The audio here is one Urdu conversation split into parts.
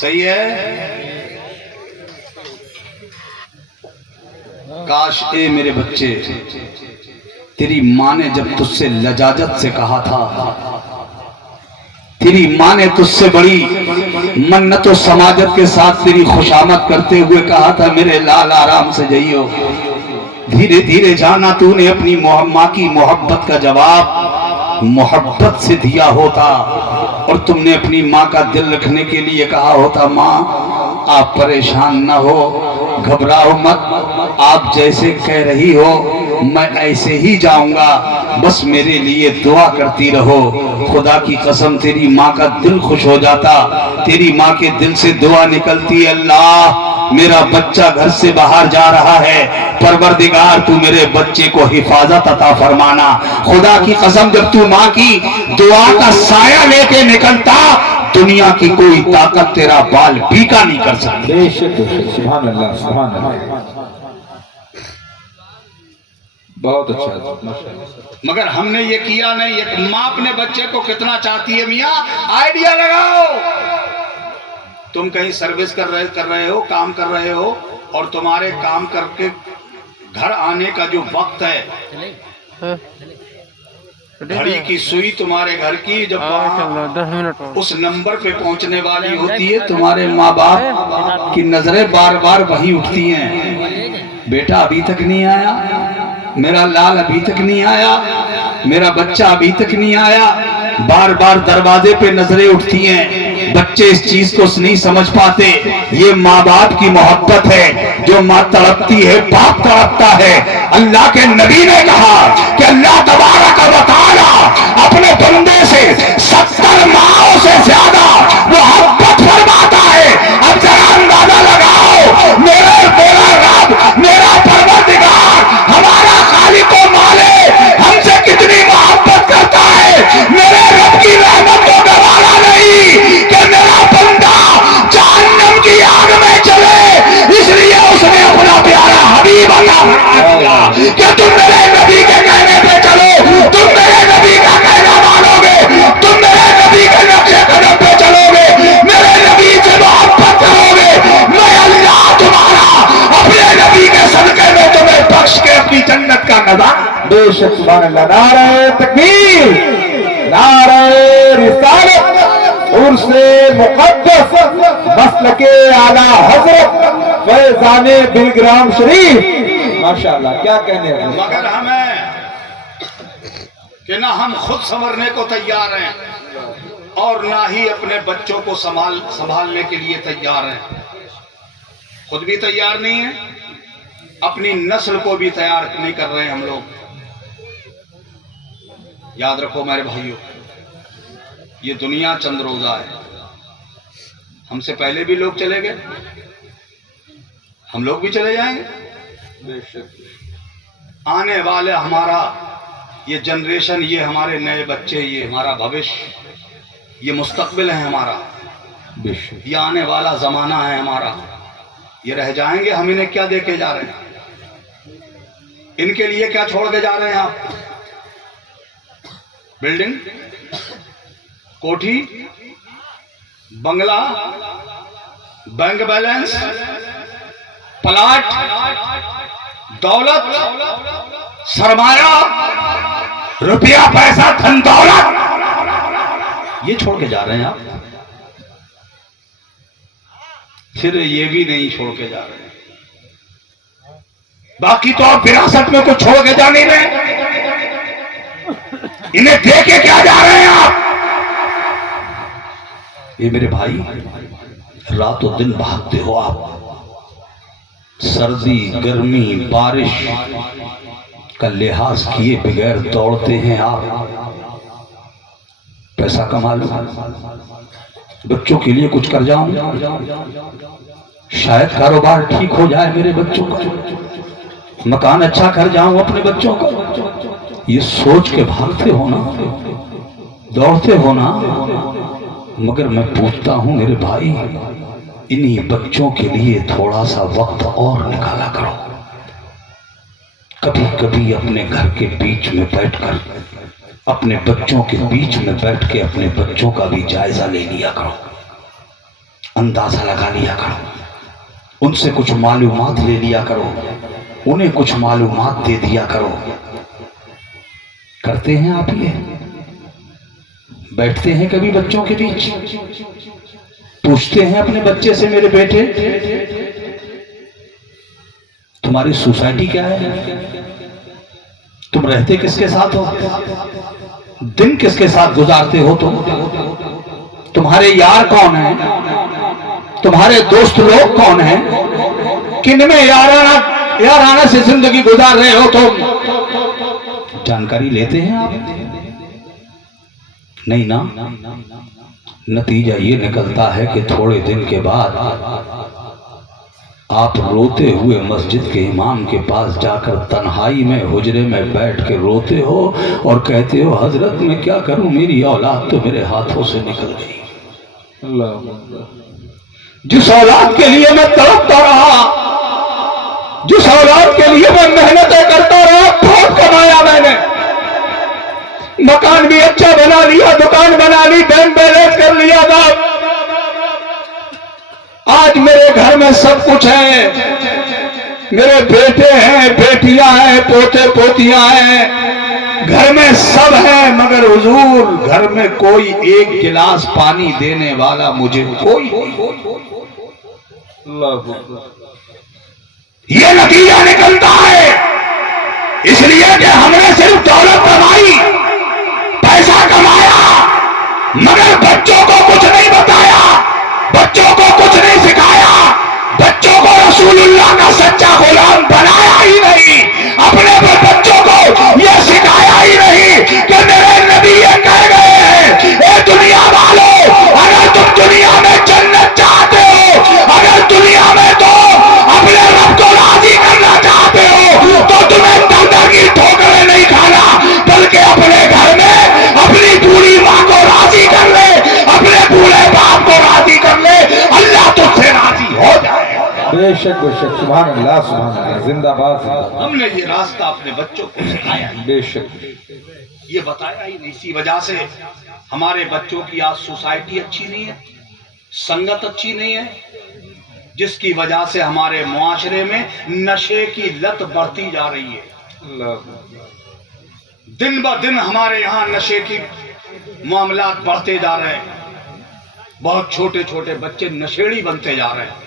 صحیح ہے؟ کاش اے میرے بچے تیری ماں نے جب تجھ سے لجاجت سے کہا تھا، تیری ماں نے تجھ سے بڑی منت و سماجت کے ساتھ تیری خوشامد کرتے ہوئے کہا تھا میرے لال آرام سے جائیو، دھیرے دھیرے جانا، تو نے اپنی ماں کی محبت کا جواب محبت سے دیا ہوتا، اور تم نے اپنی ماں کا دل رکھنے کے لیے کہا ہوتا ماں آپ پریشان نہ ہو، گھبراؤ مت، آپ جیسے کہہ رہی ہو میں ایسے ہی جاؤں گا، بس میرے لیے دعا کرتی رہو۔ خدا کی قسم تیری ماں کا دل خوش ہو جاتا، تیری ماں کے دل سے دعا نکلتی، اللہ میرا بچہ گھر سے باہر جا رہا ہے، پروردگار تو میرے بچے کو حفاظت عطا فرمانا۔ خدا کی قسم جب تو ماں کی دعا کا سایہ لے کے نکلتا، دنیا کی کوئی طاقت تیرا بال بیکا نہیں کر سکتی۔ بے شک سبحان اللہ سبحان اللہ، بہت اچھا۔ مگر ہم نے یہ کیا نہیں۔ ایک ماں اپنے بچے کو کتنا چاہتی ہے، میاں آئیڈیا لگاؤ، تم کہیں سروس کر رہے ہو، کام کر رہے ہو، اور تمہارے کام کر کے گھر آنے کا جو وقت ہے، گھڑی کی سوئی تمہارے گھر کی جب اس نمبر پہ پہنچنے والی ہوتی ہے، تمہارے ماں باپ کی نظریں بار بار وہی اٹھتی ہیں، بیٹا ابھی تک نہیں آیا، میرا لال ابھی تک نہیں آیا، میرا بچہ ابھی تک نہیں آیا، بار بار دروازے پہ نظریں اٹھتی ہیں۔ بچے اس چیز کو نہیں سمجھ پاتے، یہ ماں باپ کی محبت ہے، جو ماں تڑپتی ہے باپ تڑپتا ہے۔ اللہ کے نبی نے کہا کہ اللہ تبارک و تعالی اپنے بندے سے 70 ماؤں سے زیادہ محبت فرماتا ہے۔ اب ذرا اندازہ لگاؤ، میرا رب، میرا پروردگار، ہمارا خالق و مالک ہم سے کتنی محبت کرتا ہے۔ میرے رب کی رحمت کو گوارا نہیں کہ میرا بندہ جہنم کی آگ میں چلے، اس لیے اس نے اپنا پیارا حبیب عطا فرما دیا کہ تم میرے نبی کے کہنے پہ چلو، تم میرے نبی کا کہنا مانو گے، تم میرے نبی کے نقش قدم پہ چلو گے، میرے نبی سے محبت کرو گے، میں اللہ تمہارا اپنے نبی کے صدقے میں تمہیں بخش کے اپنی جنت کا نظارہ۔ بے شک سبحان اللہ، نعرہ تکبیر، نعرہ رسالت، عرس مقدس، مسلک اعلی حضرت فیضان بلگرام شریف، ماشاءاللہ کیا کہنے ہیں۔ مگر ہمیں کہ نہ ہم خود سنورنے کو تیار ہیں اور نہ ہی اپنے بچوں کو سنبھالنے کے لیے تیار ہیں، خود بھی تیار نہیں ہیں، اپنی نسل کو بھی تیار نہیں کر رہے ہم لوگ۔ یاد رکھو میرے بھائیوں، یہ دنیا چند روزہ ہے، ہم سے پہلے بھی لوگ چلے گئے، ہم لوگ بھی چلے جائیں گے۔ بے شک آنے والا ہمارا یہ جنریشن، یہ ہمارے نئے بچے، یہ ہمارا بھوشیہ، یہ مستقبل ہے ہمارا، بے شک یہ آنے والا زمانہ ہے ہمارا، یہ رہ جائیں گے۔ ہم انہیں کیا دے کے جا رہے ہیں؟ ان کے لیے کیا چھوڑ کے جا رہے ہیں آپ؟ بلڈنگ، کوٹھی، بنگلہ، بینک بیلنس، پلاٹ، دولت، سرمایہ، روپیہ پیسہ، دھن دولت، یہ چھوڑ کے جا رہے ہیں آپ؟ پھر یہ بھی نہیں چھوڑ کے جا رہے ہیں، باقی تو آپ وراثت میں کچھ چھوڑ کے جا نہیں رہے، انہیں دے کے کیا جا رہے ہیں آپ؟ یہ میرے بھائی رات و دن بھاگتے ہو آپ، سردی گرمی بارش کا لحاظ کیے بغیر دوڑتے ہیں آپ، پیسہ کما لوں، بچوں کے لیے کچھ کر جاؤں، شاید کاروبار ٹھیک ہو جائے میرے بچوں کا، مکان اچھا کر جاؤں اپنے بچوں کا، یہ سوچ کے بھاگتے ہو نا، دوڑتے ہو نا۔ مگر میں پوچھتا ہوں میرے بھائی، انہی بچوں کے لیے تھوڑا سا وقت اور نکالا کرو، کبھی کبھی اپنے گھر کے بیچ میں بیٹھ کر، اپنے بچوں کے بیچ میں بیٹھ کے اپنے بچوں کا بھی جائزہ لے لیا کرو۔ اندازہ لگا لیا کرو، ان سے کچھ معلومات لے لیا کرو، انہیں کچھ معلومات دے دیا کرو۔ کرتے ہیں آپ یہ؟ بیٹھتے ہیں کبھی بچوں کے بیچ، پوچھتے ہیں اپنے بچے سے میرے بیٹے تمہاری سوسائٹی کیا ہے، تم رہتے کس کے ساتھ ہو، دن کس کے ساتھ گزارتے ہو، تمہارے یار کون ہیں، تمہارے دوست لوگ کون ہیں، کن میں یارانہ سے زندگی گزار رہے ہو تم؟ جانکاری لیتے ہیں آپ؟ نہیں نا؟ نتیجہ یہ نکلتا ہے کہ تھوڑے دن کے بعد آپ روتے ہوئے مسجد کے امام کے پاس جا کر تنہائی میں حجرے میں بیٹھ کے روتے ہو اور کہتے ہو حضرت میں کیا کروں، میری اولاد تو میرے ہاتھوں سے نکل گئی۔ جس اولاد کے لیے میں تڑپتا رہا، جس اولاد کے لیے میں محنتیں کرتا رہا، بہت کمایا میں نے، مکان بھی اچھا بنا لیا، دکان بنا لی، بینک بیلنس کر لیا تھا، آج میرے گھر میں سب کچھ ہے، میرے بیٹے ہیں، بیٹیاں ہیں، پوتے پوتیاں ہیں، گھر میں سب ہیں، مگر حضور گھر میں کوئی ایک گلاس پانی دینے والا مجھے کوئی نہیں۔ یہ نتیجہ نکلتا ہے، اس لیے کہ ہم نے صرف دولت کمائی، پیسہ کمایا، مگر بچوں کو کچھ نہیں بتایا، بچوں کو کچھ نہیں سکھایا، بچوں کو رسول اللہ کا سچا غلام بنایا ہی نہیں، اپنے بچوں کو یہ سکھایا ہی نہیں کہ میرے نبی یہ کہہ گئے ہیں اے دنیا والوں، اگر تم دنیا میں جنت چاہتے ہو، اگر دنیا میں تو اپنے رب کو راضی کرنا چاہتے ہو تو تمہیں تندر کی ٹھوکریں نہیں کھانا، بلکہ اپنے گھر میں اپنی بوڑھی ماں کو راضی کر لے، اپنے بوڑھے باپ کو راضی کر لے، اللہ تجھ سے راضی ہو جائے۔ بے شک سبحان اللہ زندہ باد۔ ہم نے یہ راستہ اپنے بچوں کو سکھایا ہی، بے شک یہ بتایا ہی نہیں، اسی وجہ سے ہمارے بچوں کی آج سوسائٹی اچھی نہیں ہے، سنگت اچھی نہیں ہے، جس کی وجہ سے ہمارے معاشرے میں نشے کی لت بڑھتی جا رہی ہے۔ دن بہ دن ہمارے یہاں نشے کی معاملات بڑھتے جا رہے ہیں، بہت چھوٹے چھوٹے بچے نشیڑی بنتے جا رہے ہیں۔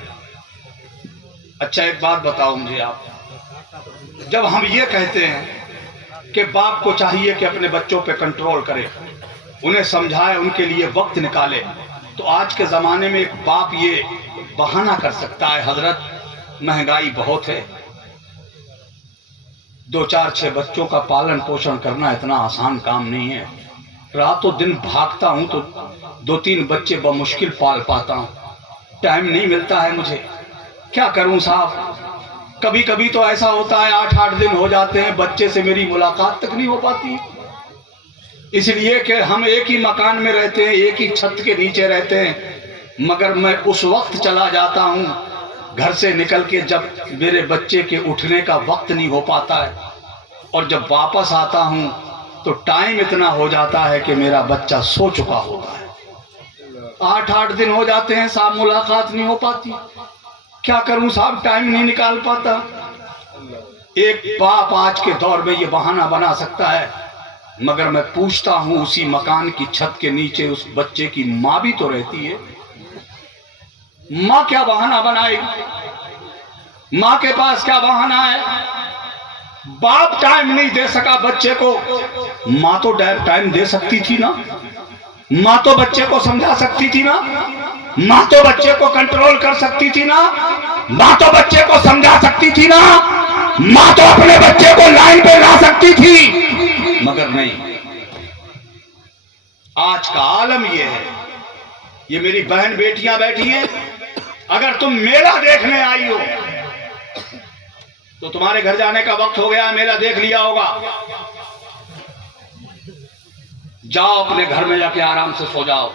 اچھا ایک بات بتاؤ مجھے آپ، جب ہم یہ کہتے ہیں کہ باپ کو چاہیے کہ اپنے بچوں پہ کنٹرول کرے، انہیں سمجھائے، ان کے لیے وقت نکالے، تو آج کے زمانے میں ایک باپ یہ بہانہ کر سکتا ہے حضرت مہنگائی بہت ہے، 2 4 6 بچوں کا پالن پوشن کرنا اتنا آسان کام نہیں ہے، رات و دن بھاگتا ہوں تو 2 3 بچے بمشکل پال پاتا ہوں، ٹائم نہیں ملتا ہے مجھے، کیا کروں صاحب؟ کبھی کبھی تو ایسا ہوتا ہے 8 8 دن ہو جاتے ہیں بچے سے میری ملاقات تک نہیں ہو پاتی، اس لیے کہ ہم ایک ہی مکان میں رہتے ہیں، ایک ہی چھت کے نیچے رہتے ہیں، مگر میں اس وقت چلا جاتا ہوں گھر سے نکل کے جب میرے بچے کے اٹھنے کا وقت نہیں ہو پاتا ہے، اور جب واپس آتا ہوں تو ٹائم اتنا ہو جاتا ہے کہ میرا بچہ سو چکا ہوتا ہے، 8 8 دن ہو جاتے ہیں صاحب ملاقات نہیں ہو پاتی، کیا کروں صاحب؟ ٹائم نہیں نکال پاتا۔ ایک باپ آج کے دور میں یہ بہانہ بنا سکتا ہے، مگر میں پوچھتا ہوں اسی مکان کی چھت کے نیچے اس بچے کی ماں بھی تو رہتی ہے، ماں کیا بہانہ بنائے گی؟ ماں کے پاس کیا بہانہ ہے؟ باپ ٹائم نہیں دے سکا بچے کو، ماں تو ٹائم دے سکتی تھی نا، ماں تو بچے کو سمجھا سکتی تھی نا، ماں تو بچے کو کنٹرول کر سکتی تھی نا، ماں تو بچے کو سمجھا سکتی تھی نا، ماں تو اپنے بچے کو لائن پہ لا سکتی تھی، مگر نہیں۔ آج کا عالم یہ ہے، یہ میری بہن بیٹیاں بیٹھی ہیں، اگر تم میلہ دیکھنے آئی ہو تو تمہارے گھر جانے کا وقت ہو گیا، میلہ دیکھ لیا ہوگا، جاؤ اپنے گھر میں جا کے آرام سے سو جاؤ،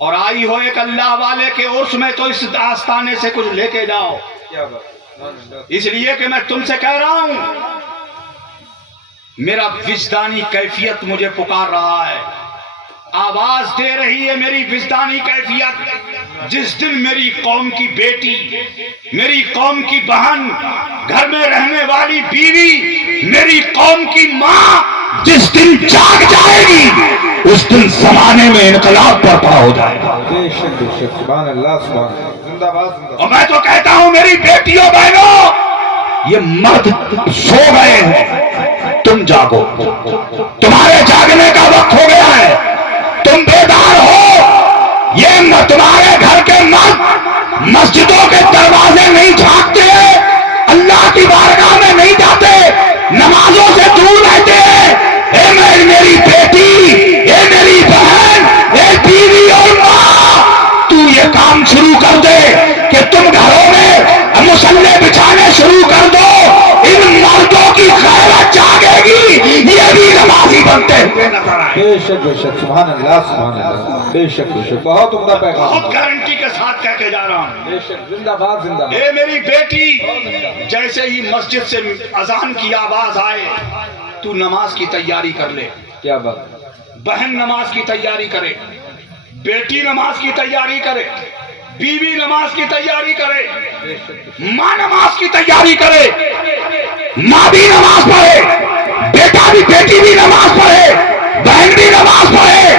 اور آئی ہو ایک اللہ والے کے عرس میں تو اس آستانے سے کچھ لے کے جاؤ، اس لیے کہ میں تم سے کہہ رہا ہوں میرا وجدانی کیفیت مجھے پکار رہا ہے، آواز دے رہی ہے میری وجدانی کیفیت، جس دن میری قوم کی بیٹی، میری قوم کی بہن، گھر میں رہنے والی بیوی، میری قوم کی ماں جس دن جاگ جائے گی، اس دن زمانے میں انقلاب برپا ہو جائے گا۔ بے شک بے شک، سبحان اللہ سبحان اللہ، زندہ باد زندہ باد۔ اور میں تو کہتا ہوں میری بیٹیوں بہنوں، یہ مرد سو گئے ہیں، تم جاگو، تمہارے جاگنے کا وقت ہو گیا ہے، تم بیدار ہو۔ یہ تمہارے گھر کے مرد مسجدوں کے دروازے نہیں جھانکتے ہیں، اللہ کی بارگاہ میں نہیں جاتے، نمازوں سے دور رہتے ہیں۔ اے میری بیٹی، اے میری بہن، اے بیوی اور ماں، تو یہ کام شروع کر دے کہ تم گھروں میں مصلے بچھانے شروع کر دو، ان مردوں کی غیرت جاگے گی، یہ بھی نمازی بنتے ہوئے نظر آئے۔ بے شک بے شک، سبحان اللہ سبحان اللہ، بے شک بے شک، بہت عمدہ پیغام، بہت گارنٹی کے ساتھ کہہ کے جا رہا ہوں۔ بے شک، زندہ باد زندہ باد۔ اے میری بیٹی، جیسے ہی مسجد سے اذان کی آواز آئے تو نماز کی تیاری کر لے۔ کیا بات، بہن نماز کی تیاری کرے، بیٹی نماز کی تیاری کرے، بیوی نماز کی تیاری کرے، ماں نماز کی تیاری کرے، ماں بھی نماز پڑھے، بیٹا بھی، بیٹی بھی نماز پڑھے، بہن بھی نماز پڑھے،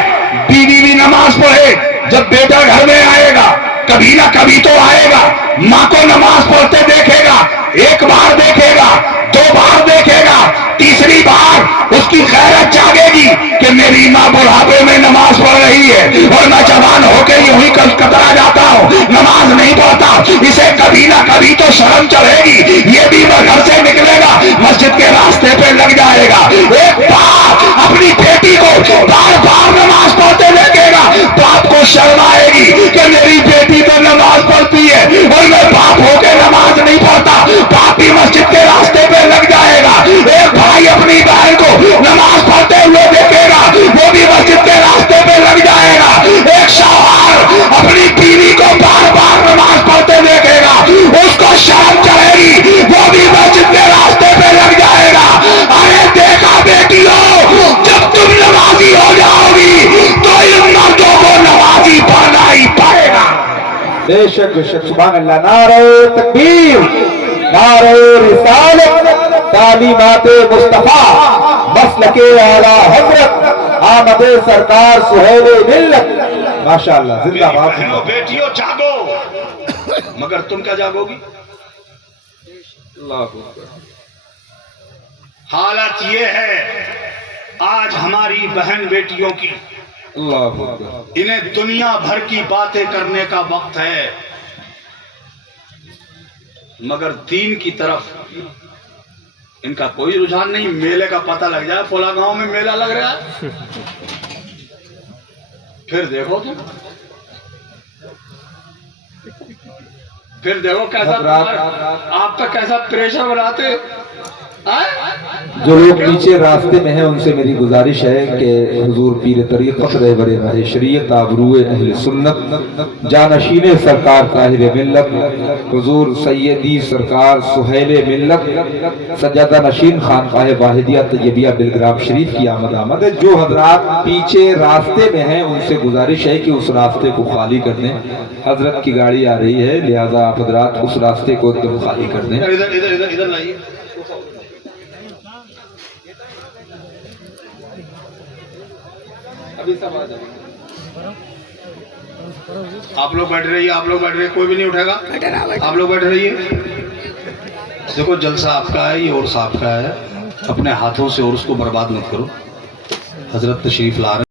بیوی بھی نماز پڑھے۔ جب بیٹا گھر میں آئے گا کبھی نہ کبھی تو آئے گا، ماں کو نماز پڑھتے دیکھے گا، ایک بار دیکھے گا، دو بار دیکھے گا، تیسری بار اس کی غیرت جاگے گی کہ میری ماں بڑھاپے میں نماز پڑھ رہی ہے اور میں جوان ہو کے یوں ہی کترا جاتا ہوں، نماز نہیں پڑھتا۔ اسے کبھی نہ کبھی تو شرم چڑھے گی، یہ بھی وہ گھر سے نکلے گا، مسجد کے راستے پہ لگ جائے گا۔ ایک باپ اپنی بیٹی کو بار بار نماز پڑھتے دیکھے گا، باپ کو شرم آئے گی کہ میری بیٹی تو نماز پڑھتی ہے اور میں باپ ہو کے نماز نہیں پڑھتا، باپ بھی مسجد کے راستے پہ لگ جائے گا۔ ایک بھائی اپنی بہن کو نماز پڑھتے ہوئے دیکھے گا، وہ بھی مسجد کے راستے پہ لگ جائے گا۔ ایک شوہر اپنی بیوی کو بار بار نماز پڑھتے دیکھے گا، اس کو شرم چڑھے گی، وہ بھی مسجد کے راستے پہ لگ جائے گا۔ ارے دیکھا بیٹیوں، جب تم نمازی ہو جاؤ گی تو ان مردوں کو نمازی پڑھنا ہی پڑے گا۔ بے شک بے شک، سبحان اللہ، نعرہ تکبیر، نعرہ رسالت، تعلیمات مصطفیٰ، مسلک اعلیٰ حضرت آمد سرکار سہیل ملت، ماشاءاللہ، زندہ باد۔ بہنوں بیٹیوں جاگو، مگر تم کیا جاگو گی؟ اللہ اکبر۔ حالت یہ ہے آج ہماری بہن بیٹیوں کی، اللہ اکبر۔ انہیں دنیا بھر کی باتیں کرنے کا وقت ہے، مگر دین کی طرف ان کا کوئی رجحان نہیں۔ میلے کا پتہ لگ جائے، فلاں گاؤں میں میلہ لگ رہا ہے، پھر دیکھو تم، پھر دیکھو کیسا آپ کا کیسا پریشر بناتے۔ جو لوگ نیچے راستے میں ہیں ان سے میری گزارش ہے کہ حضور پیر طریقت رہبر راہ شریعت آبروئے اہل سنت جانشین سرکار طاہر ملت حضور سیدی سرکار سہیل ملت سجادہ نشین خانقاہ واحدیہ طیبیہ بلگرام شریف کی آمد ہے۔ جو حضرات پیچھے راستے میں ہیں ان سے گزارش ہے کہ اس راستے کو خالی کر دیں، حضرت کی گاڑی آ رہی ہے، لہذا آپ حضرات اس راستے کو ایک دم خالی کر دیں۔ ادھر لائیے۔ آپ لوگ بیٹھ رہیے، آپ لوگ بیٹھ رہیے، کوئی بھی نہیں اٹھے گا، آپ لوگ بیٹھ رہیے۔ دیکھو جلسہ آپ کا ہے، یہ اور صاحب کا ہے، اپنے ہاتھوں سے اور اس کو برباد مت کرو۔ حضرت تشریف لا رہے ہیں۔